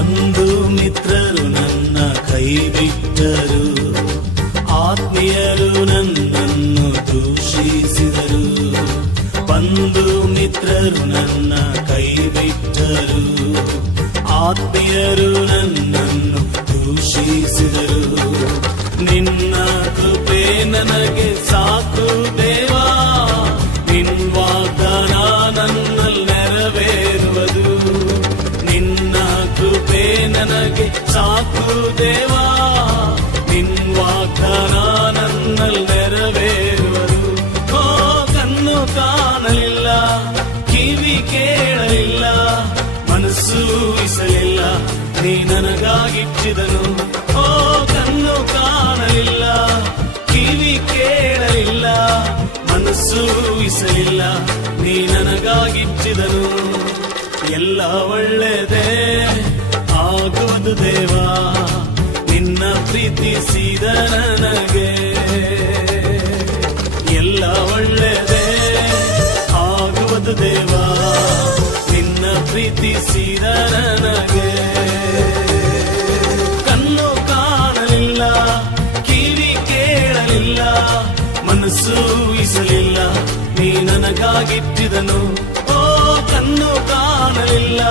ಬಂಧು ಮಿತ್ರರು ನನ್ನ ಕೈ ಬಿಟ್ಟರು, ಆತ್ಮೀಯರು ನನ್ನನ್ನು ದೂಷಿಸಿದರು. ಬಂಧು ಮಿತ್ರರು ನನ್ನ ಕೈ ಬಿಟ್ಟರು, ಆತ್ಮೀಯರು ನನ್ನನ್ನು ದೂಷಿಸಿದರು. ನಿನ್ನ ಕೃಪೆ ನನಗೆ ಸಾಕು ದೇವಾ, ನಿನ್ನ ವಾಗ್ದಾನ ನನ್ನಲ್ಲಿ ನೆರವೇರುವುದು. ನಿನ್ನ ಕೃಪೆ ನನಗೆ ಸಾಕು ದೇವಾ, ನಿನ್ನ ವಾಗ್ದಾನ ನನ್ನಲ್ಲಿ ನೆರವೇರುವುದು. ಓ ಕಣ್ಣು ಕಾಣಲಿಲ್ಲ, ಕಿವಿ ಕೇಳಲಿಲ್ಲ, ಮನಸ್ಸು ಊಹಿಸಲಿಲ್ಲ, ನೀ ನನಗಾಗಿಟ್ಟಿದನು. ಓ ಕಣ್ಣು ಕಾಣಲಿಲ್ಲ, ಕಿವಿ ಕೇಳಲಿಲ್ಲ, ಮನಸ್ಸು ಊಹಿಸಲಿಲ್ಲ, ನೀ ನನಗಾಗಿಟ್ಟಿದನು. ಎಲ್ಲ ಒಳ್ಳೆಯದೇ ಆಗುವುದು ದೇವಾ, ನಿನ್ನ ಪ್ರೀತಿಸಿದ ನನಗೆ. ಎಲ್ಲ ಒಳ್ಳೆಯದೇ ಆಗುವುದು ದೇವಾ, ನಿನ್ನ ಪ್ರೀತಿಸಿದ ನನಗೆ. ಕಣ್ಣು ಕಾಣಲಿಲ್ಲ, ಕಿವಿ ಕೇಳಲಿಲ್ಲ, ಮನಸ್ಸು ಊಹಿಸಲಿಲ್ಲ, ನೀ ನನಗಾಗಿಟ್ಟಿದನು. ಓ ಕಣ್ಣು ಕಾಣಲಿಲ್ಲ,